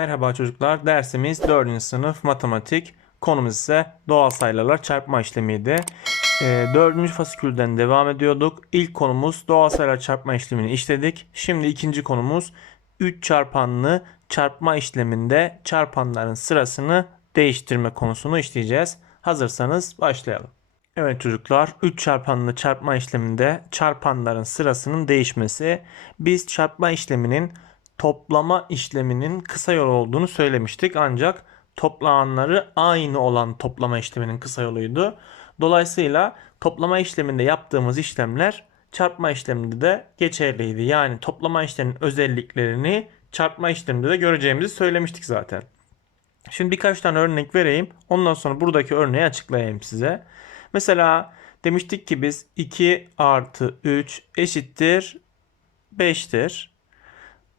Merhaba çocuklar. Dersimiz 4. sınıf matematik. Konumuz ise doğal sayılarla çarpma işlemiydi. Ee, 4. fasikülden devam ediyorduk. İlk konumuz doğal sayılar çarpma işlemini işledik. Şimdi ikinci konumuz 3 çarpanlı çarpma işleminde çarpanların sırasını değiştirme konusunu işleyeceğiz. Hazırsanız başlayalım. Evet çocuklar 3 çarpanlı çarpma işleminde çarpanların sırasının değişmesi. Biz çarpma işleminin toplama işleminin kısa yolu olduğunu söylemiştik. Ancak toplananları aynı olan toplama işleminin kısa yoluydu. Dolayısıyla toplama işleminde yaptığımız işlemler çarpma işleminde de geçerliydi. Yani toplama işleminin özelliklerini çarpma işleminde de göreceğimizi söylemiştik zaten. Şimdi birkaç tane örnek vereyim. Ondan sonra buradaki örneği açıklayayım size. Mesela demiştik ki biz 2 artı 3 eşittir 5'tir.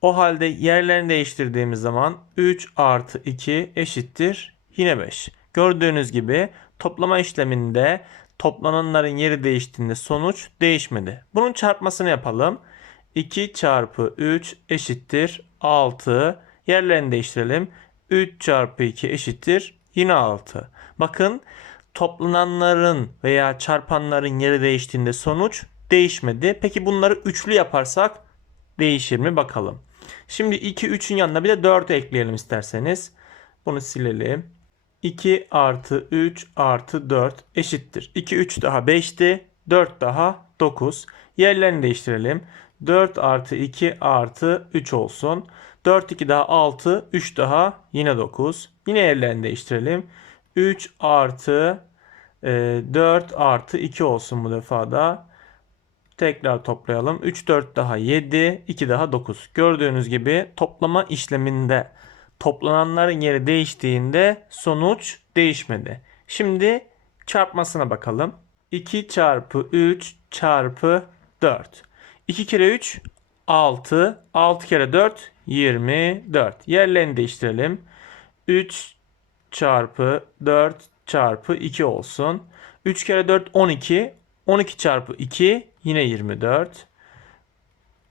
O halde yerlerini değiştirdiğimiz zaman 3 artı 2 eşittir yine 5. Gördüğünüz gibi toplama işleminde toplananların yeri değiştiğinde sonuç değişmedi. Bunun çarpmasını yapalım. 2 çarpı 3 eşittir 6. Yerlerini değiştirelim. 3 çarpı 2 eşittir yine 6. Bakın toplananların veya çarpanların yeri değiştiğinde sonuç değişmedi. Peki bunları üçlü yaparsak değişir mi bakalım. Şimdi 2 3'ün yanına bir de 4 ekleyelim isterseniz. Bunu silelim. 2 artı 3 artı 4 eşittir. 2 3 daha 5'ti. 4 daha 9. Yerlerini değiştirelim. 4 artı 2 artı 3 olsun. 4 2 daha 6. 3 daha yine 9. Yine yerlerini değiştirelim. 3 artı e, 4 artı 2 olsun bu defa da. Tekrar toplayalım. 3 4 daha 7, 2 daha 9. Gördüğünüz gibi toplama işleminde toplananların yeri değiştiğinde sonuç değişmedi. Şimdi çarpmasına bakalım. 2 çarpı 3 çarpı 4. 2 kere 3 6. 6 kere 4 24. Yerlerini değiştirelim. 3 çarpı 4 çarpı 2 olsun. 3 kere 4 12. 12 çarpı 2 yine 24.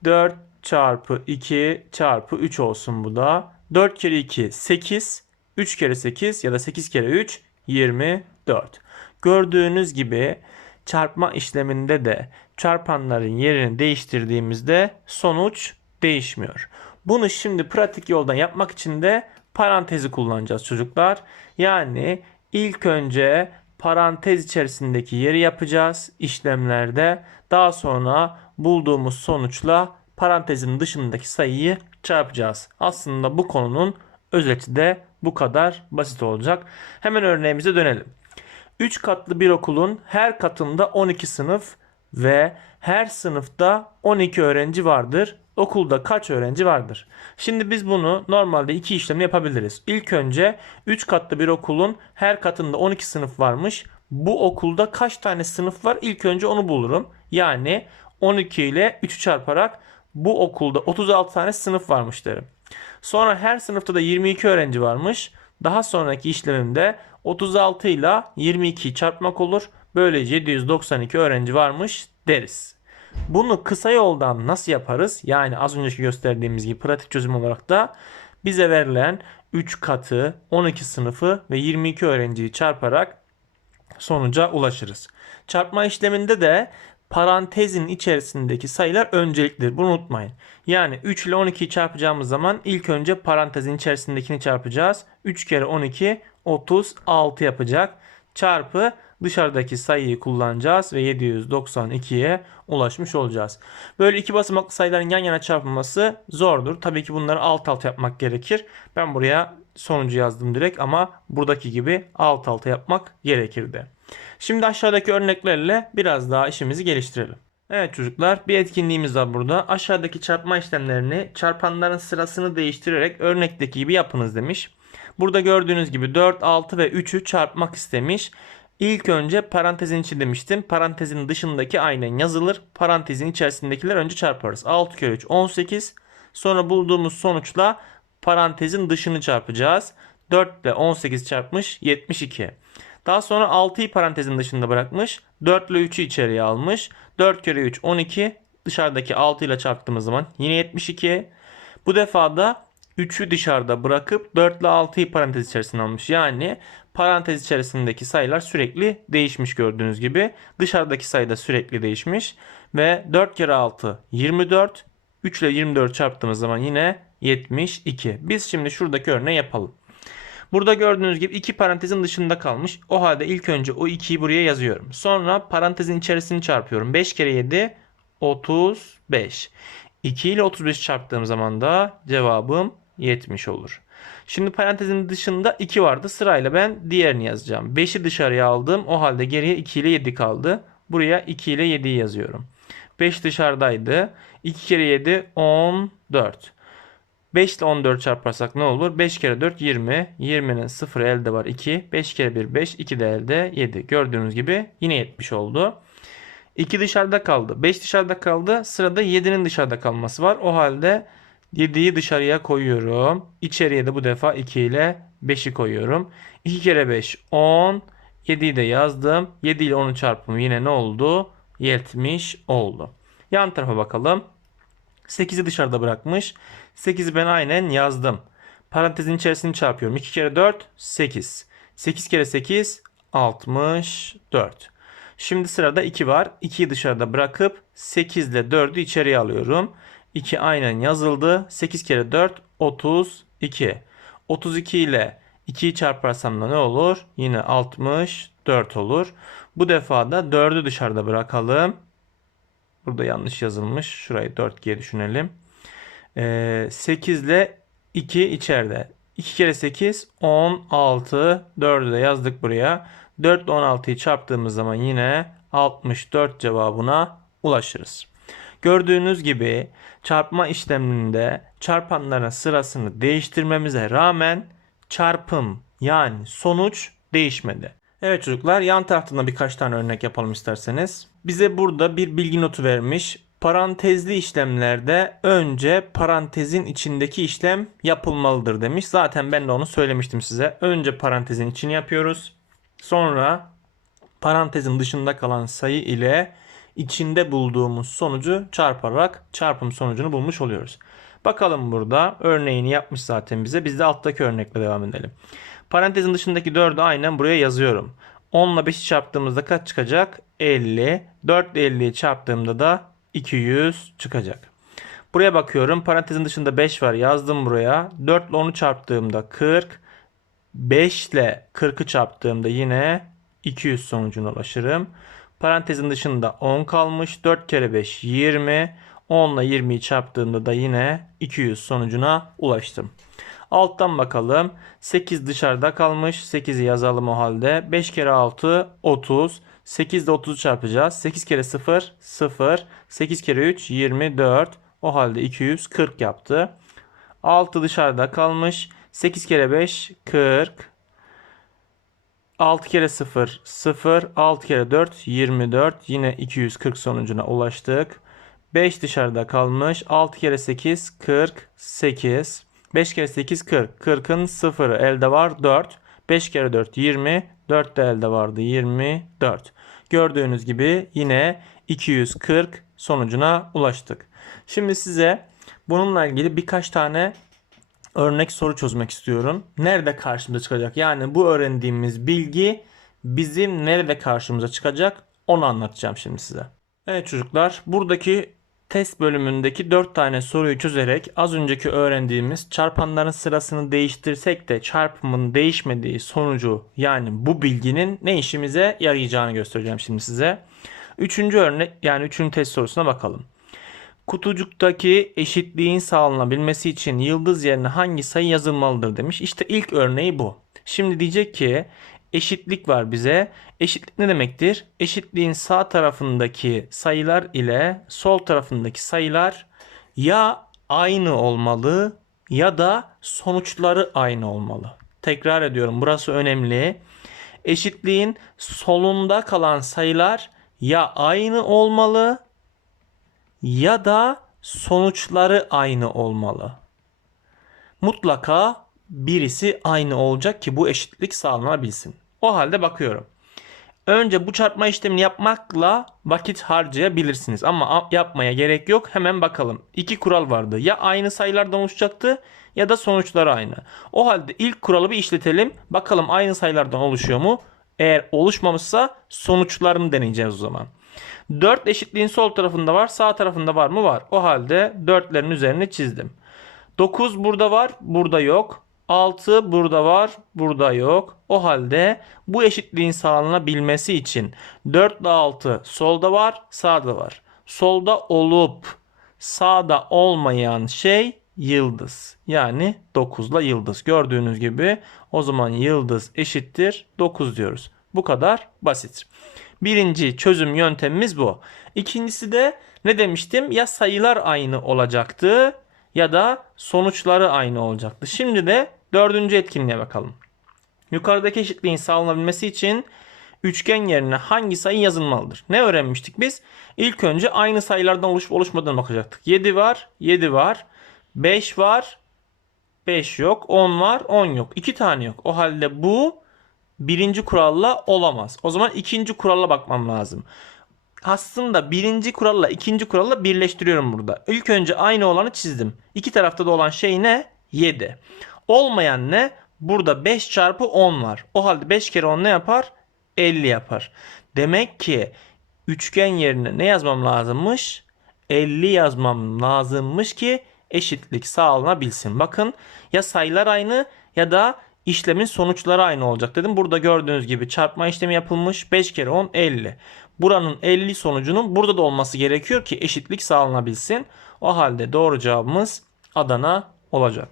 4 çarpı 2 çarpı 3 olsun bu da. 4 kere 2 8. 3 kere 8 ya da 8 kere 3 24. Gördüğünüz gibi çarpma işleminde de çarpanların yerini değiştirdiğimizde sonuç değişmiyor. Bunu şimdi pratik yoldan yapmak için de parantezi kullanacağız çocuklar. Yani ilk önce parantez içerisindeki yeri yapacağız işlemlerde. Daha sonra bulduğumuz sonuçla parantezin dışındaki sayıyı çarpacağız. Aslında bu konunun özeti de bu kadar basit olacak. Hemen örneğimize dönelim. 3 katlı bir okulun her katında 12 sınıf ve her sınıfta 12 öğrenci vardır. Okulda kaç öğrenci vardır? Şimdi biz bunu normalde iki işlemi yapabiliriz. İlk önce 3 katlı bir okulun her katında 12 sınıf varmış. Bu okulda kaç tane sınıf var? İlk önce onu bulurum. Yani 12 ile 3'ü çarparak bu okulda 36 tane sınıf varmış derim. Sonra her sınıfta da 22 öğrenci varmış. Daha sonraki işlemimde 36 ile 22'yi çarpmak olur. Böylece 792 öğrenci varmış deriz. Bunu kısa yoldan nasıl yaparız? Yani az önceki gösterdiğimiz gibi pratik çözüm olarak da bize verilen 3 katı 12 sınıfı ve 22 öğrenciyi çarparak sonuca ulaşırız. Çarpma işleminde de parantezin içerisindeki sayılar önceliklidir. Bunu unutmayın. Yani 3 ile 12'yi çarpacağımız zaman ilk önce parantezin içerisindekini çarpacağız. 3 kere 12 36 yapacak. Çarpı dışarıdaki sayıyı kullanacağız ve 792'ye ulaşmış olacağız. Böyle iki basamaklı sayıların yan yana çarpılması zordur. Tabii ki bunları alt alta yapmak gerekir. Ben buraya sonucu yazdım direkt ama buradaki gibi alt alta yapmak gerekirdi. Şimdi aşağıdaki örneklerle biraz daha işimizi geliştirelim. Evet çocuklar bir etkinliğimiz var burada. Aşağıdaki çarpma işlemlerini çarpanların sırasını değiştirerek örnekteki gibi yapınız demiş. Burada gördüğünüz gibi 4, 6 ve 3'ü çarpmak istemiş. İlk önce parantezin içi demiştim. Parantezin dışındaki aynen yazılır. Parantezin içerisindekiler önce çarparız. 6 kere 3 18. Sonra bulduğumuz sonuçla parantezin dışını çarpacağız. 4 ile 18 çarpmış 72. Daha sonra 6'yı parantezin dışında bırakmış. 4 ile 3'ü içeriye almış. 4 kere 3 12. Dışarıdaki 6 ile çarptığımız zaman yine 72. Bu defa da 3'ü dışarıda bırakıp 4 ile 6'yı parantez içerisine almış. Yani parantez içerisindeki sayılar sürekli değişmiş gördüğünüz gibi. Dışarıdaki sayı da sürekli değişmiş. Ve 4 kere 6 24. 3 ile 24 çarptığımız zaman yine 72. Biz şimdi şuradaki örneği yapalım. Burada gördüğünüz gibi iki parantezin dışında kalmış. O halde ilk önce o 2'yi buraya yazıyorum. Sonra parantezin içerisini çarpıyorum. 5 kere 7 35. 2 ile 35 çarptığım zaman da cevabım 70 olur. Şimdi parantezin dışında 2 vardı. Sırayla ben diğerini yazacağım. 5'i dışarıya aldım. O halde geriye 2 ile 7 kaldı. Buraya 2 ile 7'yi yazıyorum. 5 dışarıdaydı. 2 kere 7 14. 5 ile 14 çarparsak ne olur? 5 kere 4 20. 20'nin 0 elde var 2. 5 kere 1 5. 2 de elde 7. Gördüğünüz gibi yine 70 oldu. 2 dışarıda kaldı. 5 dışarıda kaldı. Sırada 7'nin dışarıda kalması var. O halde 7'yi dışarıya koyuyorum. İçeriye de bu defa 2 ile 5'i koyuyorum. 2 kere 5 10. 7'yi de yazdım. 7 ile 10'un çarpımı yine ne oldu? 70 oldu. Yan tarafa bakalım. 8'i dışarıda bırakmış. 8'i ben aynen yazdım. Parantezin içerisini çarpıyorum. 2 kere 4 8. 8 kere 8 64. Şimdi sırada 2 var. 2'yi dışarıda bırakıp 8 ile 4'ü içeriye alıyorum. 2 aynen yazıldı. 8 kere 4 32. 32 ile 2'yi çarparsam da ne olur? Yine 64 olur. Bu defa da 4'ü dışarıda bırakalım. Burada yanlış yazılmış. Şurayı 4 diye düşünelim. Ee, 8 ile 2 içeride. 2 kere 8 16. 4'ü de yazdık buraya. 4 ile 16'yı çarptığımız zaman yine 64 cevabına ulaşırız. Gördüğünüz gibi çarpma işleminde çarpanların sırasını değiştirmemize rağmen çarpım yani sonuç değişmedi. Evet çocuklar yan taraftan birkaç tane örnek yapalım isterseniz. Bize burada bir bilgi notu vermiş. Parantezli işlemlerde önce parantezin içindeki işlem yapılmalıdır demiş. Zaten ben de onu söylemiştim size. Önce parantezin içini yapıyoruz. Sonra parantezin dışında kalan sayı ile içinde bulduğumuz sonucu çarparak çarpım sonucunu bulmuş oluyoruz. Bakalım burada örneğini yapmış zaten bize. Biz de alttaki örnekle devam edelim. Parantezin dışındaki 4'ü aynen buraya yazıyorum. 10 ile 5'i çarptığımızda kaç çıkacak? 50. 4 ile 50'yi çarptığımda da 200 çıkacak. Buraya bakıyorum. Parantezin dışında 5 var. Yazdım buraya. 4 ile 10'u çarptığımda 40. 5 ile 40'ı çarptığımda yine 200 sonucuna ulaşırım. Parantezin dışında 10 kalmış. 4 kere 5 20. 10 ile 20'yi çarptığımda da yine 200 sonucuna ulaştım. Alttan bakalım. 8 dışarıda kalmış. 8'i yazalım o halde. 5 kere 6 30. 8 ile 30'u çarpacağız. 8 kere 0 0. 8 kere 3 24. O halde 240 yaptı. 6 dışarıda kalmış. 8 kere 5 40. 6 kere 0 0. 6 kere 4 24. Yine 240 sonucuna ulaştık. 5 dışarıda kalmış. 6 kere 8 48. 5 kere 8 40. 40'ın 0'ı elde var 4. 5 kere 4 20. 4 de elde vardı 24. Gördüğünüz gibi yine 240 sonucuna ulaştık. Şimdi size bununla ilgili birkaç tane örnek soru çözmek istiyorum. Nerede karşımıza çıkacak? Yani bu öğrendiğimiz bilgi bizim nerede karşımıza çıkacak? Onu anlatacağım şimdi size. Evet çocuklar buradaki test bölümündeki 4 tane soruyu çözerek az önceki öğrendiğimiz çarpanların sırasını değiştirsek de çarpımın değişmediği sonucu yani bu bilginin ne işimize yarayacağını göstereceğim şimdi size. Üçüncü örnek yani üçüncü test sorusuna bakalım. Kutucuktaki eşitliğin sağlanabilmesi için yıldız yerine hangi sayı yazılmalıdır demiş. İşte ilk örneği bu. Şimdi diyecek ki eşitlik var bize. Eşitlik ne demektir? Eşitliğin sağ tarafındaki sayılar ile sol tarafındaki sayılar ya aynı olmalı ya da sonuçları aynı olmalı. Tekrar ediyorum burası önemli. Eşitliğin solunda kalan sayılar ya aynı olmalı ya da sonuçları aynı olmalı. Mutlaka birisi aynı olacak ki bu eşitlik sağlanabilsin. O halde bakıyorum. Önce bu çarpma işlemini yapmakla vakit harcayabilirsiniz. Ama yapmaya gerek yok. Hemen bakalım. İki kural vardı. Ya aynı sayılardan oluşacaktı ya da sonuçları aynı. O halde ilk kuralı bir işletelim. Bakalım aynı sayılardan oluşuyor mu? Eğer oluşmamışsa sonuçlarını deneyeceğiz o zaman. 4 eşitliğin sol tarafında var, sağ tarafında var mı? Var. O halde 4'lerin üzerine çizdim. 9 burada var, burada yok. 6 burada var, burada yok. O halde bu eşitliğin sağlanabilmesi için 4 ile 6 solda var, sağda var. Solda olup sağda olmayan şey yıldız. Yani 9 ile yıldız. Gördüğünüz gibi o zaman yıldız eşittir 9 diyoruz. Bu kadar basit. Birinci çözüm yöntemimiz bu. İkincisi de ne demiştim? Ya sayılar aynı olacaktı ya da sonuçları aynı olacaktı. Şimdi de dördüncü etkinliğe bakalım. Yukarıdaki eşitliğin sağlanabilmesi için üçgen yerine hangi sayı yazılmalıdır? Ne öğrenmiştik biz? İlk önce aynı sayılardan oluşup oluşmadığına bakacaktık. 7 var, 7 var. 5 var, 5 yok. 10 var, 10 yok. 2 tane yok. O halde bu birinci kuralla olamaz. O zaman ikinci kuralla bakmam lazım. Aslında birinci kuralla ikinci kuralla birleştiriyorum burada. İlk önce aynı olanı çizdim. İki tarafta da olan şey ne? 7. Olmayan ne? Burada 5 çarpı 10 var. O halde 5 kere 10 ne yapar? 50 yapar. Demek ki üçgen yerine ne yazmam lazımmış? 50 yazmam lazımmış ki eşitlik sağlanabilsin. Bakın ya sayılar aynı ya da işlemin sonuçları aynı olacak dedim. Burada gördüğünüz gibi çarpma işlemi yapılmış. 5 kere 10 50. Buranın 50 sonucunun burada da olması gerekiyor ki eşitlik sağlanabilsin. O halde doğru cevabımız Adana olacak.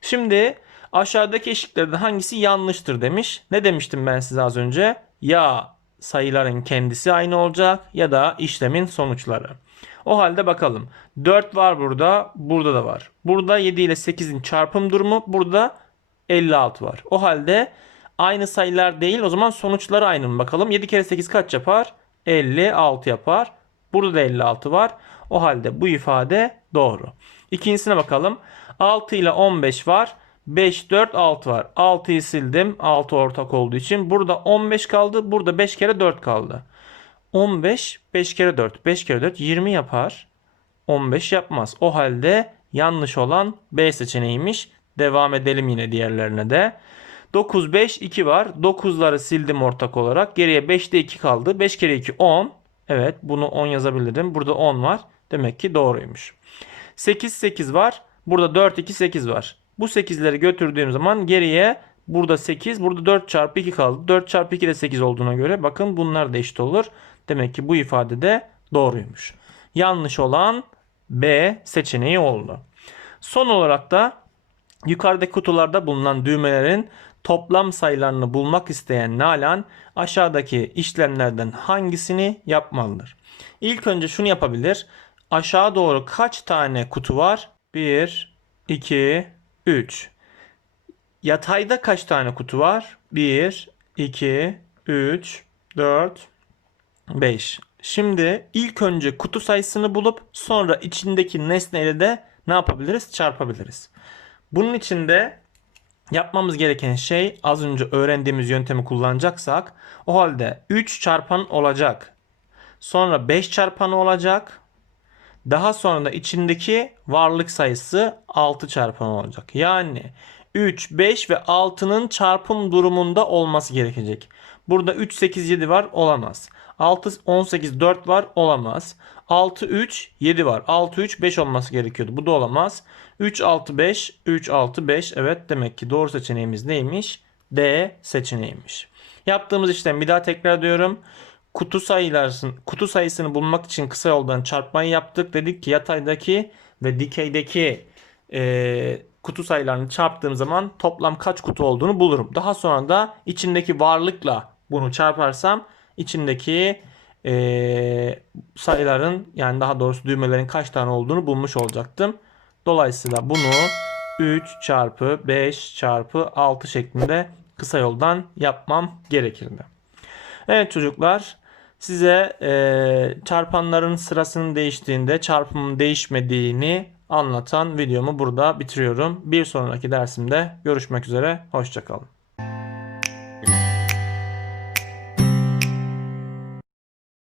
Şimdi aşağıdaki eşitlerden hangisi yanlıştır demiş. Ne demiştim ben size az önce? Ya sayıların kendisi aynı olacak ya da işlemin sonuçları. O halde bakalım. 4 var burada, burada da var. Burada 7 ile 8'in çarpım durumu, burada 56 var. O halde aynı sayılar değil o zaman sonuçları aynı mı bakalım. 7 kere 8 kaç yapar? 56 yapar. Burada da 56 var. O halde bu ifade doğru. İkincisine bakalım. 6 ile 15 var. 5, 4, 6 var. 6'yı sildim. 6 ortak olduğu için. Burada 15 kaldı. Burada 5 kere 4 kaldı. 15, 5 kere 4. 5 kere 4 20 yapar. 15 yapmaz. O halde yanlış olan B seçeneğiymiş. Devam edelim yine diğerlerine de. 9, 5, 2 var. 9'ları sildim ortak olarak. Geriye 5'te 2 kaldı. 5 kere 2 10. Evet bunu 10 yazabilirim. Burada 10 var. Demek ki doğruymuş. 8, 8 var. Burada 4, 2, 8 var. Bu 8'leri götürdüğüm zaman geriye burada 8, burada 4 çarpı 2 kaldı. 4 çarpı 2 de 8 olduğuna göre bakın bunlar da eşit olur. Demek ki bu ifade de doğruymuş. Yanlış olan B seçeneği oldu. Son olarak da yukarıdaki kutularda bulunan düğmelerin toplam sayılarını bulmak isteyen Nalan aşağıdaki işlemlerden hangisini yapmalıdır? İlk önce şunu yapabilir. Aşağı doğru kaç tane kutu var? 1, 2, 3. Yatayda kaç tane kutu var? 1, 2, 3, 4, 5. Şimdi ilk önce kutu sayısını bulup sonra içindeki nesneyle de ne yapabiliriz? Çarpabiliriz. Bunun için de yapmamız gereken şey az önce öğrendiğimiz yöntemi kullanacaksak o halde 3 çarpan olacak. Sonra 5 çarpanı olacak. Daha sonra da içindeki varlık sayısı 6 çarpan olacak. Yani 3, 5 ve 6'nın çarpım durumunda olması gerekecek. Burada 3, 8, 7 var olamaz. 6, 18, 4 var olamaz. 6, 3, 7 var. 6, 3, 5 olması gerekiyordu. Bu da olamaz. 3, 6, 5, 3, 6, 5. Evet demek ki doğru seçeneğimiz neymiş? D seçeneğiymiş. Yaptığımız işlem bir daha tekrar ediyorum. Kutu sayılarını, kutu sayısını bulmak için kısa yoldan çarpmayı yaptık. Dedik ki yataydaki ve dikeydeki e, kutu sayılarını çarptığım zaman toplam kaç kutu olduğunu bulurum. Daha sonra da içindeki varlıkla bunu çarparsam içindeki e, sayıların yani daha doğrusu düğmelerin kaç tane olduğunu bulmuş olacaktım. Dolayısıyla bunu 3 çarpı 5 çarpı 6 şeklinde kısa yoldan yapmam gerekirdi. Evet çocuklar size e, çarpanların sırasının değiştiğinde çarpımın değişmediğini anlatan videomu burada bitiriyorum. Bir sonraki dersimde görüşmek üzere. Hoşçakalın.